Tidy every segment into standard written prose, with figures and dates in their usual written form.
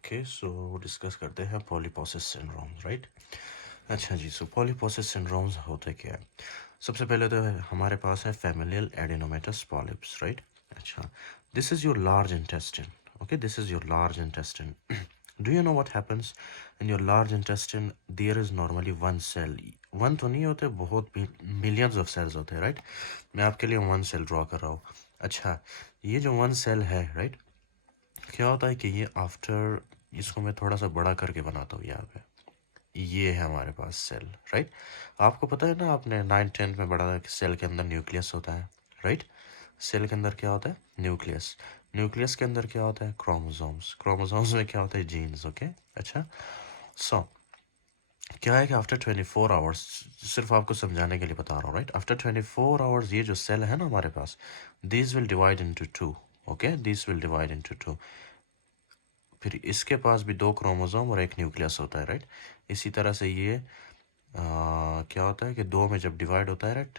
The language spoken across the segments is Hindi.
ओके, सो डिस्कस करते हैं पॉलीपोसिस सिंड्रोम्स, राइट। अच्छा जी, सो पॉलीपोसिस सिंड्रोम्स होते क्या है? सबसे पहले तो हमारे पास है फैमिलियल एडिनोमेटस पॉलिप्स, राइट। अच्छा, this is your large intestine. Okay, this is your large intestine. Do you know what happens in your large intestine? There is normally one cell. One तो नहीं होते, बहुत मिलियंस ऑफ सेल्स होते हैं, राइट। मैं आपके लिए वन सेल ड्रॉ कर रहा हूँ. अच्छा, ये जो वन सेल है, राइट, क्या होता है कि ये आफ्टर, इसको मैं थोड़ा सा बड़ा करके बनाता हूँ. यहाँ पे ये है हमारे पास सेल, राइट. आपको पता है ना, आपने 9th 10th में पढ़ा था कि सेल के अंदर न्यूक्लियस होता है, राइट. सेल के अंदर क्या होता है? न्यूक्लियस. न्यूक्लियस के अंदर क्या होता है? क्रोमोसोम्स. क्रोमोसोम्स में क्या होता है? जीन्स. ओके, अच्छा. सो क्या है कि आफ्टर 24 आवर्स, सिर्फ आपको समझाने के लिए बता रहा हूँ, राइट. आफ्टर 24 आवर्स ये जो सेल है ना हमारे पास, this will divide into two. Okay, this will divide into two. फिर इसके पास भी दो क्रोमोसोम और एक न्यूक्लियस होता है, राइट. इसी तरह से ये क्या होता है कि दो में जब डिवाइड होता है, राइट,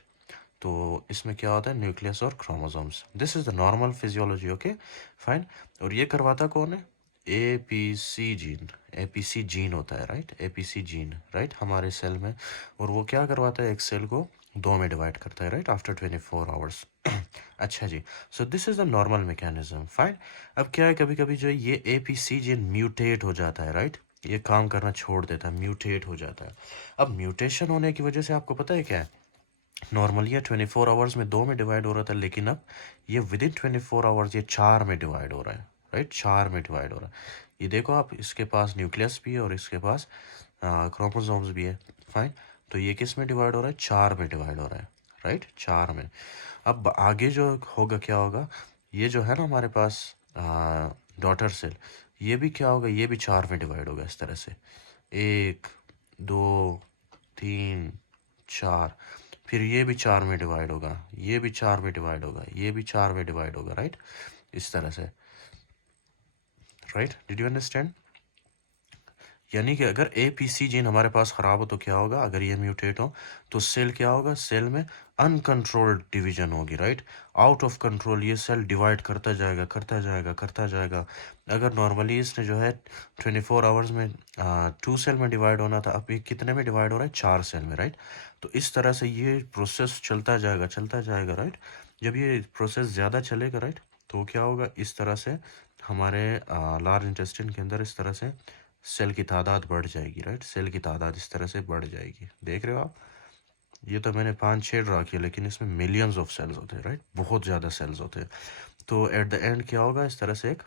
तो इसमें क्या होता है? न्यूक्लियस और chromosomes. This is the normal physiology. Okay, fine. और ये करवाता कौन है? APC gene. एपीसी जीन होता है, राइट. एपीसी जीन, राइट, हमारे सेल में. और वो क्या करवाता है? एक सेल को दो में डिवाइड करता है, राइट, आफ्टर 24 आवर्स. अच्छा जी, so this is the normal mechanism, fine. अब क्या है, कभी कभी जो ये एपीसी जीन म्यूटेट हो जाता है, राइट. ये काम करना छोड़ देता है, म्यूटेट हो जाता है. अब म्यूटेशन होने की वजह से आपको पता है क्या है? नॉर्मली ये 24 आवर्स में दो में डिवाइड हो रहा था, लेकिन अब ये विद इन 24 आवर्स ये चार में डिवाइड हो रहा है, राइट. चार में डिवाइड हो रहा है. ये देखो आप, इसके पास न्यूक्लियस भी है और इसके पास क्रोमोसोम्स भी है, फाइन. तो ये किस में डिवाइड हो रहा है? चार में डिवाइड हो रहा है, राइट, चार में. अब आगे जो होगा, क्या होगा? ये जो है ना हमारे पास डॉटर सेल, ये भी क्या होगा? ये भी चार में डिवाइड होगा इस तरह से. एक, दो, तीन, चार. फिर ये भी चार में डिवाइड होगा, ये भी चार में डिवाइड होगा, ये भी चार में डिवाइड होगा, राइट. इस तरह से, राइट. Did you understand? यानी कि अगर एपीसी जीन हमारे पास ख़राब हो तो क्या होगा? अगर ये म्यूटेट हो तो सेल क्या होगा? सेल में अनकंट्रोल्ड डिवीजन होगी, राइट. आउट ऑफ कंट्रोल ये सेल डिवाइड करता जाएगा, करता जाएगा, करता जाएगा. अगर नॉर्मली इसने जो है 24 आवर्स में 2 सेल में डिवाइड होना था, अब ये कितने में डिवाइड हो रहा है? 4 सेल में, राइट. तो इस तरह से ये प्रोसेस चलता जाएगा, चलता जाएगा, राइट. जब ये प्रोसेस ज़्यादा चलेगा, राइट, तो क्या होगा? इस तरह से हमारे लार्ज इंटेस्टिन के अंदर इस तरह से सेल की तादाद बढ़ जाएगी, राइट. सेल की तादाद इस तरह से बढ़ जाएगी. देख रहे हो आप? ये तो मैंने 5-6 ड्रा किया, लेकिन इसमें मिलियंस ऑफ सेल्स होते हैं, राइट. बहुत ज़्यादा सेल्स होते हैं. तो एट द एंड क्या होगा? इस तरह से एक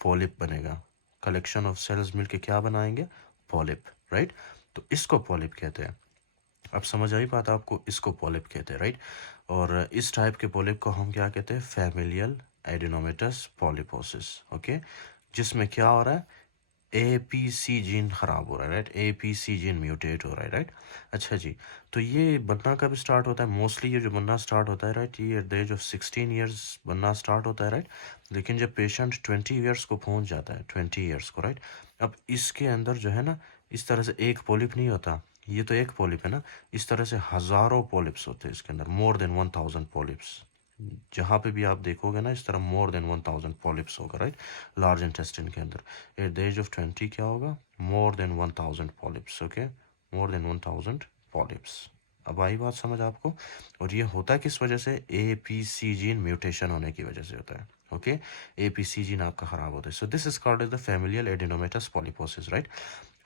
पॉलिप बनेगा. कलेक्शन ऑफ सेल्स मिलके क्या बनाएंगे? Polyp, right. तो इसको पॉलिप कहते हैं. अब समझ आई बात आपको? इसको पॉलिप कहते हैं, राइट. और इस टाइप के पॉलिप को हम क्या कहते हैं? Familial adenomatous पॉलिपोसिस. ओके, जिसमें क्या हो रहा है? एपीसी जीन खराब हो रहा है, राइट. एपीसी जीन म्यूटेट हो रहा है, राइट. अच्छा जी, तो ये बनना कब स्टार्ट होता है? मोस्टली ये जो बनना स्टार्ट होता है, राइट, ये at the age of 16 years बनना स्टार्ट होता है, राइट. लेकिन जब पेशेंट 20 ईयर्स को पहुंच जाता है, 20 ईयर्स को, राइट, अब इसके अंदर जो है ना, इस तरह से एक पॉलिप नहीं होता. ये तो एक पॉलिप है ना, इस तरह से हज़ारों पॉलिप्स होते हैं इसके अंदर, मोर देन 1000 पॉलिप्स. जहाँ पे भी आप देखोगे ना, इस तरह मोर देन 1000 पॉलिप्स होगा, राइट, लार्ज इंटेस्टिन के अंदर. एट द एज ऑफ 20 क्या होगा? More than 1000 polyps. Okay, more than 1000 polyps. अब आई बात समझ आपको? और ये होता किस वजह से? एपीसी जीन म्यूटेशन होने की वजह से होता है. ओके, एपीसी जीन आपका खराब होता है. So this is called as the familial adenomatous polyposis, right.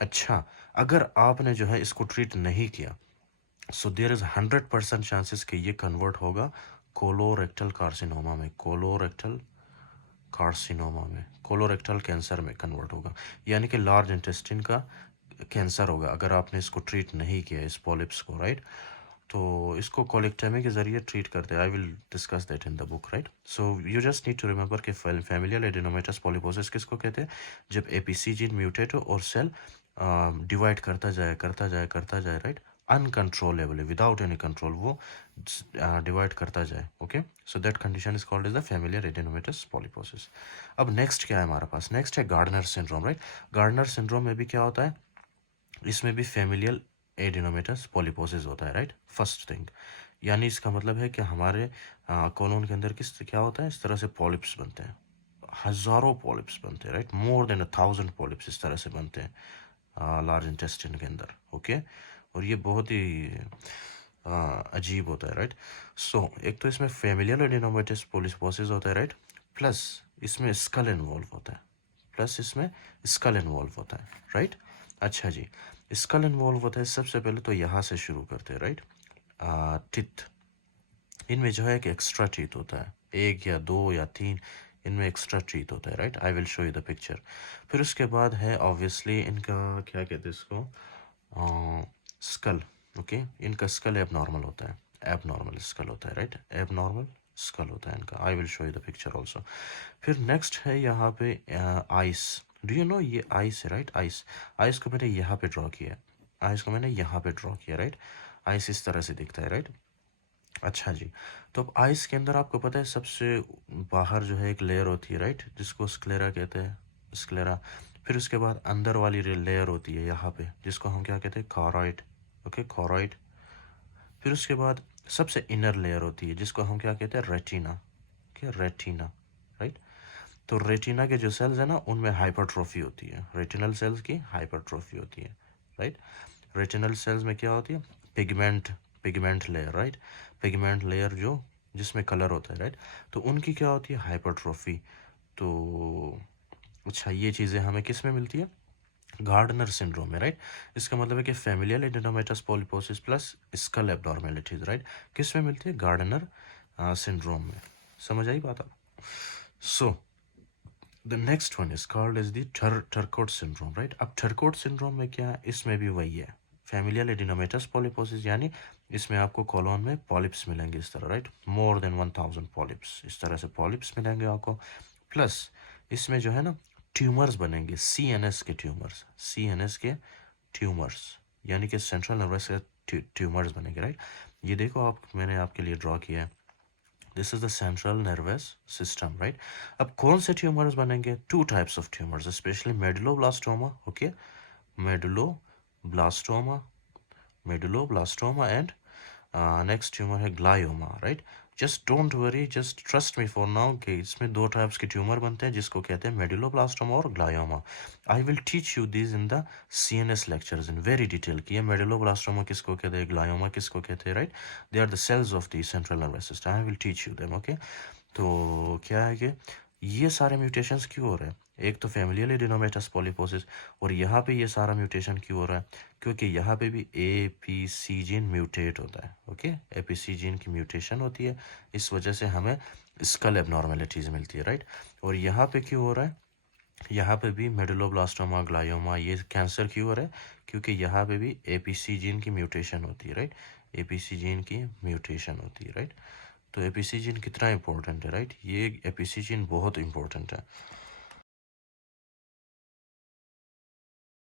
अच्छा, अगर आपने जो है इसको ट्रीट नहीं किया, सो देयर इज 100% चांसेस कि ये कन्वर्ट होगा कोलोरेक्टल कार्सिनोमा में. कोलोरेक्टल कार्सिनोमा में, कोलोरेक्टल कैंसर में कन्वर्ट होगा. यानी कि लार्ज इंटेस्टिन का कैंसर होगा अगर आपने इसको ट्रीट नहीं किया, इस पॉलिप्स को, राइट. तो इसको कोलेक्टमी के जरिए ट्रीट करते हैं. I will discuss that in the book, right. So you just need to remember कि फैमिलियल एडिनोमेटस पॉलिपोसिस किसको कहते हैं? जब एपीसी जीन म्यूटेट हो और सेल डिवाइड करता जाए, करता जाए, करता जाए, right, uncontrollably, without any control वो डिवाइड करता जाए. Okay, so that condition is called as the familial adenomatous polyposis. अब नेक्स्ट क्या है हमारे पास? नेक्स्ट है Gardner syndrome, right. Gardner syndrome में भी क्या होता है? इसमें भी फैमिलियल एडिनोमेटस पॉलिपोसिस होता है, राइट. फर्स्ट थिंग, यानी इसका मतलब है कि हमारे कोलोन के अंदर किस क्या होता है? इस तरह से पॉलिप्स बनते हैं. हज़ारों पॉलिप्स बनते हैं, राइट, मोर देन 1,000 पॉलिप्स इस तरह से बनते हैं लार्ज इंटेस्टाइन के अंदर, ओके। और ये बहुत ही अजीब होता है, राइट। सो एक तो इसमें फेमिलियल एडिनोमेटस पॉलिपोसिस होता है, राइट, प्लस इसमें स्कल इन्वॉल्व होता है, राइट। अच्छा जी, स्कल इन्वॉल्व होता है। सबसे पहले तो यहाँ से शुरू करते हैं, राइट। टिथ, इनमें जो है कि एक्स्ट्रा टीथ होता है, एक या दो या तीन, इनमें एक्स्ट्रा टीथ होता है, right. I will show you the picture. फिर उसके बाद है ऑब्वियसली इनका क्या कहते हैं इसको, स्कल, ओके। इनका स्कल एब नॉर्मल होता है, एब नॉर्मल स्कल होता है, राइट, एब नॉर्मल स्कल होता है इनका। I will show you the picture also. फिर नेक्स्ट है यहाँ पे आइस। डू यू नो ये आइस है, राइट। आइस, आइस को मैंने यहाँ पे ड्रॉ किया है, आइस को मैंने यहाँ पे ड्रॉ किया, राइट। आइस इस तरह से दिखता है, राइट। अच्छा जी, तो अब आइस के अंदर आपको पता है सबसे बाहर जो है एक लेयर होती है, राइट, जिसको स्क्लेरा कहते हैं, स्क्लेरा। फिर उसके बाद अंदर वाली लेयर होती है यहाँ पे, जिसको हम क्या कहते हैं, कॉरॉइड, ओके, कॉरॉइड। फिर उसके बाद सबसे इनर लेयर होती है, जिसको हम क्या कहते हैं, रेटिना, ओके, रेटिना, राइट। तो रेटिना के जो सेल्स है ना, उनमें हाइपरट्रोफी होती है, रेटिनल सेल्स की हाइपरट्रोफी होती है, राइट। रेटिनल सेल्स में क्या होती है, pigment, pigment layer, right, pigment layer जो जिसमें कलर होता है, राइट। तो उनकी क्या होती है, हाइपरट्रोफी। तो अच्छा, ये चीज़ें हमें किस में मिलती है, गार्डनर सिंड्रोम में, राइट। इसका मतलब है कि फैमिलियल एडेनोमेटस पॉलिपोसिस प्लस स्कल एब्नॉर्मेलिटीज, राइट, किस में मिलती है, गार्डनर सिंड्रोम में। समझ आई बात आप। So the next one is called is the Turcotte syndrome, right. अब टर्कोट सिंड्रोम में क्या है, इसमें भी वही है, फैमिलियल एडिनोमेटस पॉलिपोसिस, यानी इसमें आपको कॉलोन में पॉलिप्स मिलेंगे इस तरह, राइट, मोर देन 1,000 पॉलिप्स, इस तरह से पॉलिप्स मिलेंगे आपको। प्लस इसमें जो है ना ट्यूमर्स बनेंगे, CNS के ट्यूमर्स, CNS के ट्यूमर्स, यानी कि सेंट्रल नर्वस के ट्यूमर्स बनेंगे, राइट। ये देखो आप, मैंने आपके लिए ड्रॉ किया है, this is the central nervous system, right. अब कौन से ट्यूमर्स बनेंगे, two types of tumours, specially medulloblastoma, okay, medulloblastoma, medulloblastoma and next tumour है glioma, right. Just don't worry, just trust me for now कि इसमें दो टाइप्स के ट्यूमर बनते हैं, जिसको कहते हैं मेडुलोब्लास्टोमा और glioma. I will teach you these in the CNS lectures in very detail कि ये मेडुलोब्लास्टोमा किसको कहते हैं, ग्लायोमा किसको कहते हैं, right. They are the cells of the central nervous system. I will teach you them, okay. तो क्या है कि ये सारे म्यूटेशंस क्यों हो रहे हैं, एक तो फैमिलियल एडिनोमेटस पॉलिपोसिस, और यहाँ पे ये सारा म्यूटेशन क्यों हो रहा है, क्योंकि यहाँ पे भी APC जीन म्यूटेट होता है, ओके, APC जीन की म्यूटेशन होती है, इस वजह से हमें स्कल एबनॉर्मेलिटीज़ मिलती है, राइट। और यहाँ पे क्यों हो रहा है, यहाँ पे भी मेडुलोब्लास्टोमा, ग्लायोमा, ये कैंसर क्यों हो रहा है, क्योंकि यहाँ पे भी APC जीन की म्यूटेशन होती है, राइट, APC जीन की म्यूटेशन होती है, राइट। तो APC जीन कितना इंपॉर्टेंट है, राइट, ये APC जीन बहुत इंपॉर्टेंट है।